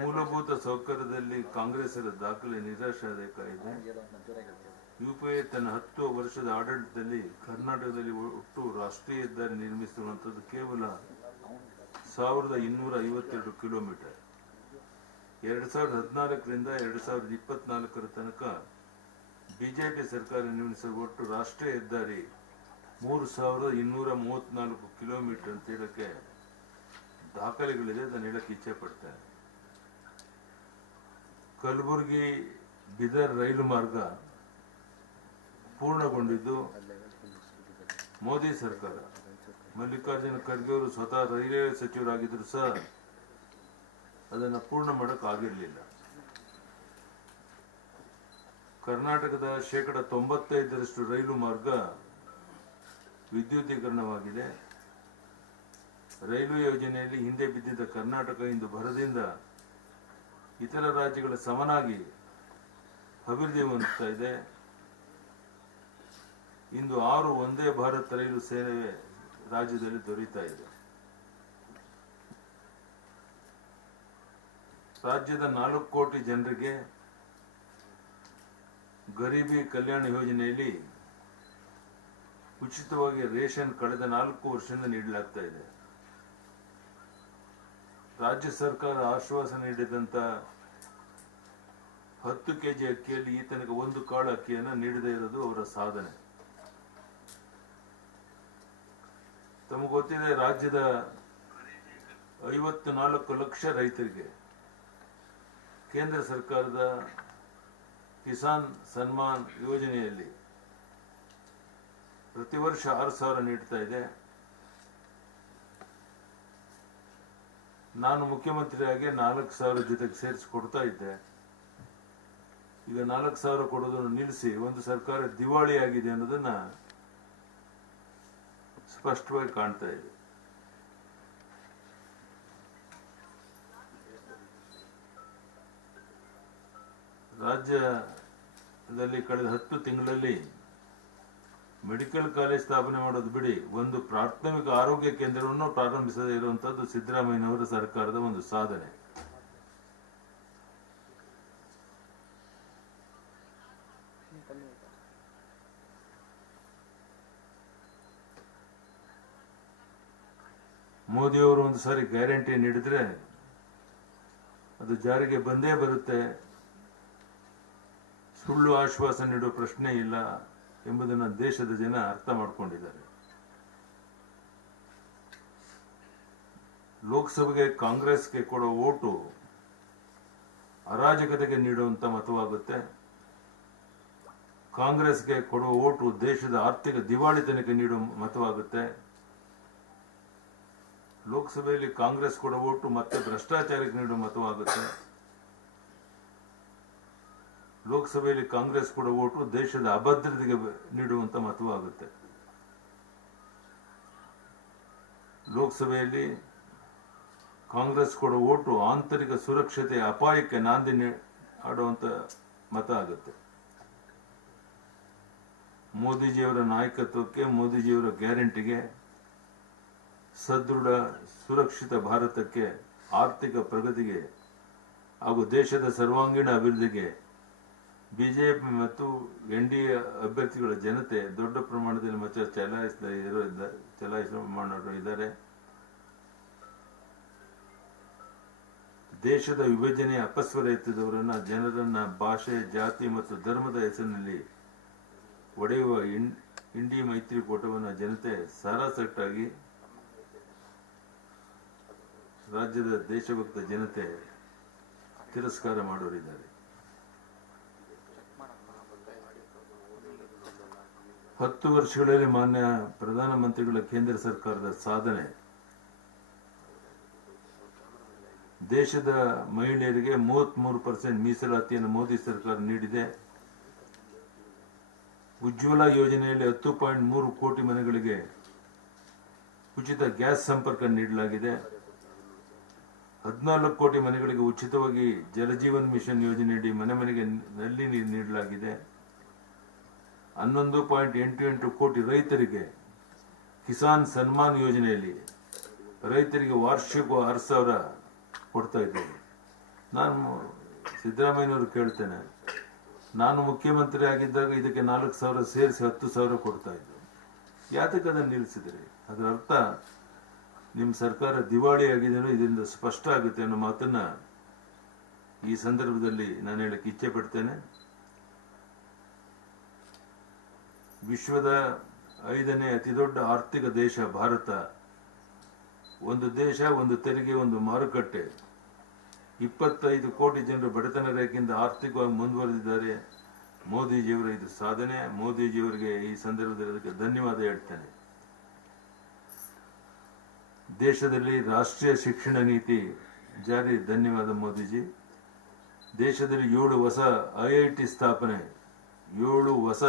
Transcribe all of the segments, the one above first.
ಮೂಲಭೂತ ಸೌಕರ್ಯದಲ್ಲಿ ಕಾಂಗ್ರೆಸ್ಸರ ದಾಖಲೆ ನಿರಾಶಾದಾಯಕ ಇದೆ. ಯುಪಿಎ ತನ್ನ 10 ವರ್ಷದ ಆಡಳಿತದಲ್ಲಿ ಕರ್ನಾಟಕದಲ್ಲಿ ಒಟ್ಟು ರಾಷ್ಟ್ರೀಯ ಹೆದ್ದಾರಿ ನಿರ್ಮಿಸಿರುವಂಥದ್ದು ಕೇವಲ 1252 ಕಿಲೋಮೀಟರ್. 2014ರಿಂದ 2024 ತನಕ ಬಿಜೆಪಿ ಸರ್ಕಾರ ನಿರ್ಮಿಸಿರುವ ಒಟ್ಟು ರಾಷ್ಟ್ರೀಯ ಹೆದ್ದಾರಿ 3234 ಕಿಲೋಮೀಟರ್ ಅಂತ ಹೇಳಕ್ಕೆ ದಾಖಲೆಗಳಿದೆ. ಅದನ್ನು ಹೇಳಕ್ಕೆ ಇಚ್ಛೆ ಪಡ್ತೇನೆ. ಕಲಬುರಗಿ ಬೀದರ್ ರೈಲು ಮಾರ್ಗ ಪೂರ್ಣಗೊಂಡಿದ್ದು ಮೋದಿ ಸರ್ಕಾರ, ಮಲ್ಲಿಕಾರ್ಜುನ ಖರ್ಗೆ ಅವರು ಸ್ವತಃ ರೈಲ್ವೆ ಸಚಿವರಾಗಿದ್ದರೂ ಸಹ ಅದನ್ನು ಪೂರ್ಣ ಮಾಡೋಕ್ಕಾಗಿರಲಿಲ್ಲ. ಕರ್ನಾಟಕದ 95% ರೈಲು ಮಾರ್ಗ ವಿದ್ಯುದೀಕರಣವಾಗಿದೆ. ರೈಲ್ವೆ ಯೋಜನೆಯಲ್ಲಿ ಹಿಂದೆ ಬಿದ್ದಿದ್ದ ಕರ್ನಾಟಕ ಇಂದು ಭರದಿಂದ ಇತರ ರಾಜ್ಯಗಳ ಸಮನಾಗಿ ಅಭಿವೃದ್ಧಿ ಹೊಂದುತ್ತಾ ಇದೆ. ಇಂದು 6 ವಂದೇ ಭಾರತ್ ರೈಲು ಸೇವೆ ರಾಜ್ಯದಲ್ಲಿ ದೊರೆಯುತ್ತಾ ಇದೆ. ರಾಜ್ಯದ 4 ಕೋಟಿ ಜನರಿಗೆ ಗರೀಬಿ ಕಲ್ಯಾಣ ಯೋಜನೆಯಲ್ಲಿ ಉಚಿತವಾಗಿ ರೇಷನ್ ಕಳೆದ 4 ವರ್ಷದಿಂದ ನೀಡಲಾಗ್ತಾ ಇದೆ. ರಾಜ್ಯ ಸರ್ಕಾರ ಆಶ್ವಾಸನೆ ನೀಡಿದಂತ 10 ಕೆಜಿ ಅಕ್ಕಿಯಲ್ಲಿ ಈ ತನಕ 1 ಕಾಳು ಅಕ್ಕಿಯನ್ನು ನೀಡದೇ ಇರೋದು ಅವರ ಸಾಧನೆ. ತಮಗೆ ಗೊತ್ತಿದೆ, ರಾಜ್ಯದ 54 ಲಕ್ಷ ರೈತರಿಗೆ ಕೇಂದ್ರ ಸರ್ಕಾರದ ಕಿಸಾನ್ ಸನ್ಮಾನ್ ಯೋಜನೆಯಲ್ಲಿ ಪ್ರತಿ ವರ್ಷ 6,000 ನೀಡ್ತಾ ಇದೆ. ನಾನು ಮುಖ್ಯಮಂತ್ರಿಯಾಗಿ 4,000 ಜೊತೆಗೆ ಸೇರಿಸಿ ಕೊಡ್ತಾ ಇದ್ದೆ. ಈಗ 4,000 ಕೊಡೋದನ್ನು ನಿಲ್ಲಿಸಿ ಒಂದು ಸರ್ಕಾರ ದಿವಾಳಿ ಆಗಿದೆ ಅನ್ನೋದನ್ನ ಸ್ಪಷ್ಟವಾಗಿ ಕಾಣ್ತಾ ಇದೆ. ರಾಜ್ಯದಲ್ಲಿ ಕಳೆದ 10 ತಿಂಗಳಲ್ಲಿ ಮೆಡಿಕಲ್ ಕಾಲೇಜ್ ಸ್ಥಾಪನೆ ಮಾಡೋದು ಬಿಡಿ, ಒಂದು ಪ್ರಾಥಮಿಕ ಆರೋಗ್ಯ ಕೇಂದ್ರವನ್ನು ಪ್ರಾರಂಭಿಸದೇ ಇರುವಂತದ್ದು ಸಿದ್ದರಾಮಯ್ಯನವರ ಸರ್ಕಾರದ ಒಂದು ಸಾಧನೆ. ಮೋದಿಯವರು ಒಂದು ಸಾರಿ ಗ್ಯಾರಂಟಿ ನೀಡಿದ್ರೆ ಅದು ಜಾರಿಗೆ ಬಂದೇ ಬರುತ್ತೆ. ಸುಳ್ಳು ಆಶ್ವಾಸನೆ ನೀಡುವ ಪ್ರಶ್ನೆ ಇಲ್ಲ ಎಂಬುದನ್ನು ದೇಶದ ಜನ ಅರ್ಥ ಮಾಡಿಕೊಂಡಿದ್ದಾರೆ. ಲೋಕಸಭೆಗೆ ಕಾಂಗ್ರೆಸ್ಗೆ ಕೊಡೋ ಓಟು ಅರಾಜಕತೆಗೆ ನೀಡುವಂತ ಮತವಾಗುತ್ತೆ. ಕಾಂಗ್ರೆಸ್ಗೆ ಕೊಡುವ ಓಟು ದೇಶದ ಆರ್ಥಿಕ ದಿವಾಳಿತನಕ್ಕೆ ನೀಡುವ ಮತವಾಗುತ್ತೆ. ಲೋಕಸಭೆಯಲ್ಲಿ ಕಾಂಗ್ರೆಸ್ ಕೊಡುವ ಓಟು ಮತ್ತೆ ಭ್ರಷ್ಟಾಚಾರಕ್ಕೆ ನೀಡುವ ಮತವಾಗುತ್ತೆ. ಲೋಕಸಭೆಯಲ್ಲಿ ಕಾಂಗ್ರೆಸ್ ಕೊಡುವ ಓಟು ದೇಶದ ಅಭದ್ರತೆಗೆ ನೀಡುವಂತ ಮತವಾಗುತ್ತೆ. ಲೋಕಸಭೆಯಲ್ಲಿ ಕಾಂಗ್ರೆಸ್ ಕೊಡುವ ಓಟು ಆಂತರಿಕ ಸುರಕ್ಷತೆಯ ಅಪಾಯಕ್ಕೆ ನಾಂದಿ ಆಡುವಂತ ಮತ ಆಗುತ್ತೆ. ಮೋದಿಜಿಯವರ ನಾಯಕತ್ವಕ್ಕೆ, ಮೋದಿಜಿಯವರ ಗ್ಯಾರಂಟಿಗೆ, ಸದೃಢ ಸುರಕ್ಷಿತ ಭಾರತಕ್ಕೆ, ಆರ್ಥಿಕ ಪ್ರಗತಿಗೆ ಹಾಗೂ ದೇಶದ ಸರ್ವಾಂಗೀಣ ಅಭಿವೃದ್ಧಿಗೆ ಬಿಜೆಪಿ ಮತ್ತು ಎನ್ಡಿಎ ಅಭ್ಯರ್ಥಿಗಳ ಜನತೆ ದೊಡ್ಡ ಪ್ರಮಾಣದಲ್ಲಿ ಮತ ಚಲಾಯಿಸಿದ್ದಾರೆ. ದೇಶದ ವಿಭಜನೆ ಅಪಸ್ವರ ಎತ್ತಿದವರನ್ನ, ಜನರನ್ನ ಭಾಷೆ, ಜಾತಿ ಮತ್ತು ಧರ್ಮದ ಹೆಸರಿನಲ್ಲಿ ಒಡೆಯುವ ಇಂಡಿ ಮೈತ್ರಿಕೂಟವನ್ನು ಜನತೆ ಸಾರಾಸಟ್ಟಾಗಿ ರಾಜ್ಯದ ದೇಶಭಕ್ತ ಜನತೆ ತಿರಸ್ಕಾರ ಮಾಡೋರಿದ್ದಾರೆ. 10 ವರ್ಷಗಳಲ್ಲಿ ಮಾನ್ಯ ಪ್ರಧಾನಮಂತ್ರಿಗಳ ಕೇಂದ್ರ ಸರ್ಕಾರದ ಸಾಧನೆ, ದೇಶದ ಮಹಿಳೆಯರಿಗೆ 33% ಮೀಸಲಾತಿಯನ್ನು ಮೋದಿ ಸರ್ಕಾರ ನೀಡಿದೆ. ಉಜ್ವಲ ಯೋಜನೆಯಲ್ಲಿ 10.3 ಕೋಟಿ ಮನೆಗಳಿಗೆ ಉಚಿತ ಗ್ಯಾಸ್ ಸಂಪರ್ಕ ನೀಡಲಾಗಿದೆ. 14 ಕೋಟಿ ಮನೆಗಳಿಗೆ ಉಚಿತವಾಗಿ ಜಲಜೀವನ್ ಮಿಷನ್ ಯೋಜನೆಯಡಿ ಮನೆ ಮನೆಗೆ ನಲ್ಲಿ ನೀರು ನೀಡಲಾಗಿದೆ. 11.88 ಕೋಟಿ ರೈತರಿಗೆ ಕಿಸಾನ್ ಸನ್ಮಾನ್ ಯೋಜನೆಯಲ್ಲಿ ರೈತರಿಗೆ ವಾರ್ಷಿಕ 6,000 ಕೊಡ್ತಾ ಇದ್ದೇವೆ. ನಾನು ಸಿದ್ದರಾಮಯ್ಯನವರು ಕೇಳ್ತೇನೆ, ನಾನು ಮುಖ್ಯಮಂತ್ರಿ ಆಗಿದ್ದಾಗ ಇದಕ್ಕೆ 4,000 ಸೇರಿಸಿ 10,000 ಕೊಡ್ತಾ ಇದ್ದರು. ಯಾತಕ್ಕೆ ಅದನ್ನು ನಿಲ್ಲಿಸಿದ್ರಿ? ಅದರ ಅರ್ಥ ನಿಮ್ಮ ಸರ್ಕಾರ ದಿವಾಳಿ ಆಗಿದೆಯೋ ಇದರಿಂದ ಸ್ಪಷ್ಟ ಆಗುತ್ತೆ ಅನ್ನೋ ಮಾತನ್ನ ಈ ಸಂದರ್ಭದಲ್ಲಿ ನಾನು ಹೇಳಕ್ಕೆ ಇಚ್ಛೆ ಪಡ್ತೇನೆ. ವಿಶ್ವದ 5ನೇ ಅತಿ ದೊಡ್ಡ ಆರ್ಥಿಕ ದೇಶ ಭಾರತ. ಒಂದು ದೇಶ, ಒಂದು ತೆರಿಗೆ, ಒಂದು ಮಾರುಕಟ್ಟೆ. 25 ಕೋಟಿ ಜನರು ಬಡತನ ರೇಖೆಯಿಂದ ಆರ್ಥಿಕವಾಗಿ ಮುಂದುವರೆದಿದ್ದಾರೆ. ಮೋದಿಜಿಯವರ ಇದು ಸಾಧನೆ. ಮೋದಿಜಿಯವರಿಗೆ ಈ ಸಂದರ್ಭದಲ್ಲಿ ಅದಕ್ಕೆ ಧನ್ಯವಾದ ಹೇಳ್ತೇನೆ. ದೇಶದಲ್ಲಿ ರಾಷ್ಟ್ರೀಯ ಶಿಕ್ಷಣ ನೀತಿ ಜಾರಿ. ಧನ್ಯವಾದ ಮೋದಿಜಿ. ದೇಶದಲ್ಲಿ 7 ಹೊಸ IIT ಸ್ಥಾಪನೆ, 7 ಹೊಸ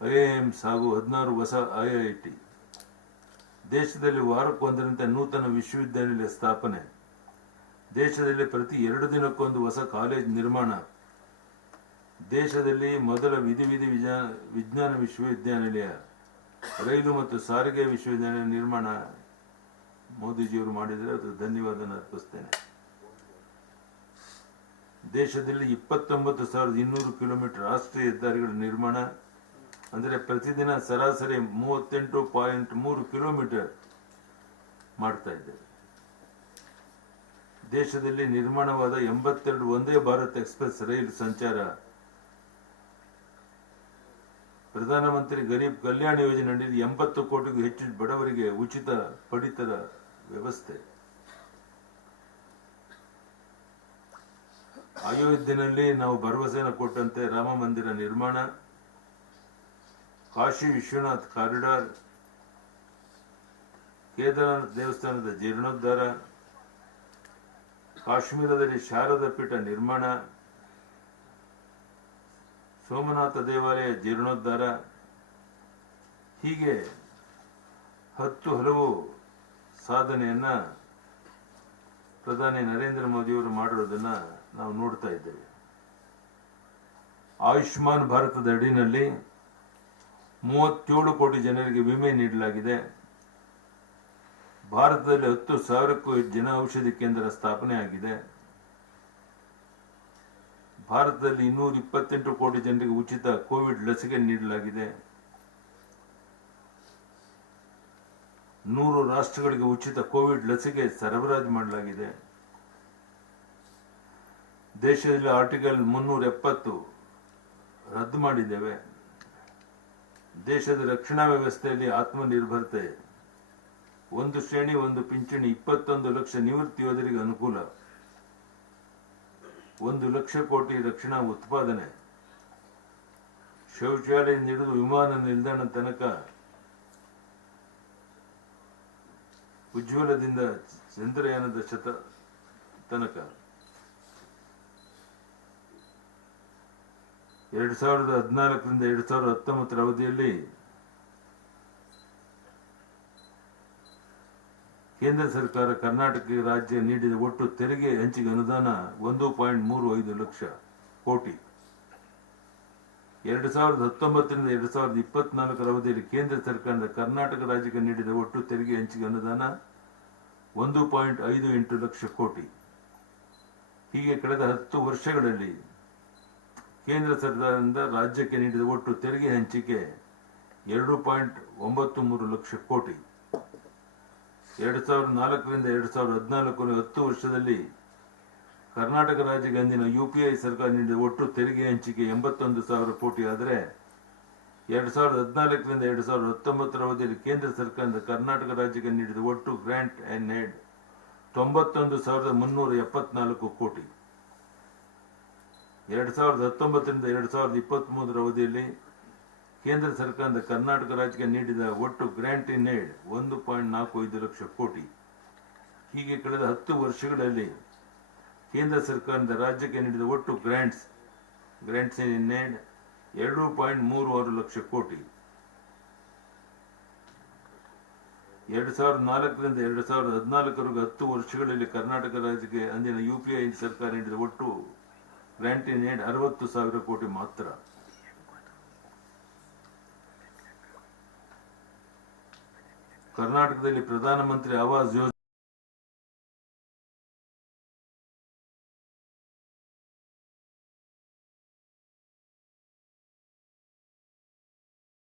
IIMs ಹಾಗೂ 16 ಹೊಸ IIT. ದೇಶದಲ್ಲಿ ವಾರಕ್ಕೊಂದರಂತೆ ನೂತನ ವಿಶ್ವವಿದ್ಯಾನಿಲಯ ಸ್ಥಾಪನೆ. ದೇಶದಲ್ಲಿ ಪ್ರತಿ 2 ದಿನಕ್ಕೊಂದು ಹೊಸ ಕಾಲೇಜ್ ನಿರ್ಮಾಣ. ದೇಶದಲ್ಲಿ ಮೊದಲ ವಿಜ್ಞಾನ ವಿಶ್ವವಿದ್ಯಾನಿಲಯ, ರೈಲು ಮತ್ತು ಸಾರಿಗೆ ವಿಶ್ವವಿದ್ಯಾನಿಲಯ ನಿರ್ಮಾಣ ಮೋದಿಜಿಯವರು ಮಾಡಿದರೆ ಅದು ಧನ್ಯವಾದ ಅರ್ಪಿಸ್ತೇನೆ. ದೇಶದಲ್ಲಿ 29,200 ಕಿಲೋಮೀಟರ್ ರಾಷ್ಟ್ರೀಯ ಹೆದ್ದಾರಿಗಳ ನಿರ್ಮಾಣ, ಅಂದರೆ ಪ್ರತಿದಿನ ಸರಾಸರಿ 38.3 ಕಿಲೋಮೀಟರ್ ಮಾಡ್ತಾ ಇದ್ದೇವೆ. ದೇಶದಲ್ಲಿ ನಿರ್ಮಾಣವಾದ 82 ವಂದೇ ಭಾರತ್ ಎಕ್ಸ್ಪ್ರೆಸ್ ರೈಲು ಸಂಚಾರ. ಪ್ರಧಾನಮಂತ್ರಿ ಗರೀಬ್ ಕಲ್ಯಾಣ ಯೋಜನೆ ಅಡಿಯಲ್ಲಿ 80 ಕೋಟಿಗೂ ಹೆಚ್ಚು ಬಡವರಿಗೆ ಉಚಿತ ಪಡಿತರ ವ್ಯವಸ್ಥೆ. ಅಯೋಧ್ಯೆಯಲ್ಲಿ ನಾವು ಭರವಸೆಯನ್ನು ಕೊಟ್ಟಂತೆ ರಾಮ ಮಂದಿರ ನಿರ್ಮಾಣ. ಕಾಶಿ ವಿಶ್ವನಾಥ್ ಕಾರಿಡಾರ್. ಕೇದಾರನಾಥ ದೇವಸ್ಥಾನದ ಜೀರ್ಣೋದ್ಧಾರ. ಕಾಶ್ಮೀರದಲ್ಲಿ ಶಾರದಾ ಪೀಠ ನಿರ್ಮಾಣ. ಸೋಮನಾಥ ದೇವಾಲಯ ಜೀರ್ಣೋದ್ಧಾರ. ಹೀಗೆ 10 ಹಲವು ಸಾಧನೆಯನ್ನ ಪ್ರಧಾನಿ ನರೇಂದ್ರ ಮೋದಿಯವರು ಮಾಡಿರೋದನ್ನ ನಾವು ನೋಡ್ತಾ ಇದ್ದೇವೆ. ಆಯುಷ್ಮಾನ್ ಭಾರತದ ಅಡಿನಲ್ಲಿ 37 ಕೋಟಿ ಜನರಿಗೆ ವಿಮೆ ನೀಡಲಾಗಿದೆ. ಭಾರತದಲ್ಲಿ 10,000ಕ್ಕೂ ಜನ ಔಷಧಿ ಕೇಂದ್ರ ಸ್ಥಾಪನೆ ಆಗಿದೆ. ಭಾರತದಲ್ಲಿ 228 ಕೋಟಿ ಜನರಿಗೆ ಉಚಿತ ಕೋವಿಡ್ ಲಸಿಕೆ ನೀಡಲಾಗಿದೆ. 100 ರಾಷ್ಟ್ರಗಳಿಗೆ ಉಚಿತ ಕೋವಿಡ್ ಲಸಿಕೆ ಸರಬರಾಜು ಮಾಡಲಾಗಿದೆ. ದೇಶದಲ್ಲಿ ಆರ್ಟಿಕಲ್ 370 ರದ್ದು ಮಾಡಿದ್ದೇವೆ. ದೇಶದ ರಕ್ಷಣಾ ವ್ಯವಸ್ಥೆಯಲ್ಲಿ ಆತ್ಮನಿರ್ಭರತೆ. 1 ಶ್ರೇಣಿ 1 ಪಿಂಚಣಿ. 21 ಲಕ್ಷ ನಿವೃತ್ತಿ ಯೋಧರಿಗೆ ಅನುಕೂಲ. 1 ಲಕ್ಷ ಕೋಟಿ ರಕ್ಷಣಾ ಉತ್ಪಾದನೆ. ಶೌಚಾಲಯದಿಂದ ಹಿಡಿದು ವಿಮಾನ ನಿಲ್ದಾಣ ತನಕ, ಉಜ್ವಲದಿಂದ ಚಂದ್ರಯಾನದ ತನಕ. 2014ರಿಂದ 2019 ಅವಧಿಯಲ್ಲಿ ಕೇಂದ್ರ ಸರ್ಕಾರ ಕರ್ನಾಟಕ ರಾಜ್ಯ ನೀಡಿದ ಒಟ್ಟು ತೆರಿಗೆ ಹಂಚಿಕೆ ಅನುದಾನ 1.35 ಲಕ್ಷ ಕೋಟಿ. 2019ರಿಂದ 2024 ಅವಧಿಯಲ್ಲಿ ಕೇಂದ್ರ ಸರ್ಕಾರದ ಕರ್ನಾಟಕ ರಾಜ್ಯಕ್ಕೆ ನೀಡಿದ ಒಟ್ಟು ತೆರಿಗೆ ಹಂಚಿಕೆ ಅನುದಾನ 1.58 ಲಕ್ಷ ಕೋಟಿ. ಹೀಗೆ ಕಳೆದ 10 ವರ್ಷಗಳಲ್ಲಿ ಕೇಂದ್ರ ಸರ್ಕಾರದಿಂದ ರಾಜ್ಯಕ್ಕೆ ನೀಡಿದ ಒಟ್ಟು ತೆರಿಗೆ ಹಂಚಿಕೆ 2.93 ಲಕ್ಷ ಕೋಟಿ. 2004ರಿಂದ 2014 10 ವರ್ಷದಲ್ಲಿ ಕರ್ನಾಟಕ ರಾಜ್ಯಕ್ಕೆ ಅಂದಿನ UPI ಸರ್ಕಾರ ನೀಡಿದ ಒಟ್ಟು ತೆರಿಗೆ ಹಂಚಿಕೆ 81,000 ಕೋಟಿ ಆದರೆ 2014ರಿಂದ 2019 ಅವಧಿಯಲ್ಲಿ ಕೇಂದ್ರ ಸರ್ಕಾರದ ಕರ್ನಾಟಕ ರಾಜ್ಯಕ್ಕೆ ನೀಡಿದ ಒಟ್ಟು ಗ್ರಾಂಟ್ ಅಂಡ್ ಏಡ್ 91,374 ಕೋಟಿ. 2019ರಿಂದ 2023 ಅವಧಿಯಲ್ಲಿ ಕೇಂದ್ರ ಸರ್ಕಾರದ ಕರ್ನಾಟಕ ರಾಜ್ಯಕ್ಕೆ ನೀಡಿದ ಒಟ್ಟು ಗ್ರಾಂಟ್ ಇನ್ ಏಡ್ 1.45 ಲಕ್ಷ ಕೋಟಿ. ಹೀಗೆ ಕಳೆದ 10 ವರ್ಷಗಳಲ್ಲಿ ಕೇಂದ್ರ ಸರ್ಕಾರದ ರಾಜ್ಯಕ್ಕೆ ನೀಡಿದ ಒಟ್ಟು ಗ್ರಾಂಟ್ಸ್ ಇನ್ ಏಡ್ 2.36 ಲಕ್ಷ ಕೋಟಿ. 2004ರಿಂದ 2014 10 ವರ್ಷಗಳಲ್ಲಿ ಕರ್ನಾಟಕ ರಾಜ್ಯಕ್ಕೆ ಅಂದಿನ UPI ಸರ್ಕಾರ ನೀಡಿದ ಒಟ್ಟು ಗ್ರಾಂಟ್ ಇನ್ ಏಡ್ 60,000 ಕೋಟಿ ಮಾತ್ರ. ಕರ್ನಾಟಕದಲ್ಲಿ ಪ್ರಧಾನಮಂತ್ರಿ ಆವಾಸ್ ಯೋಜನೆ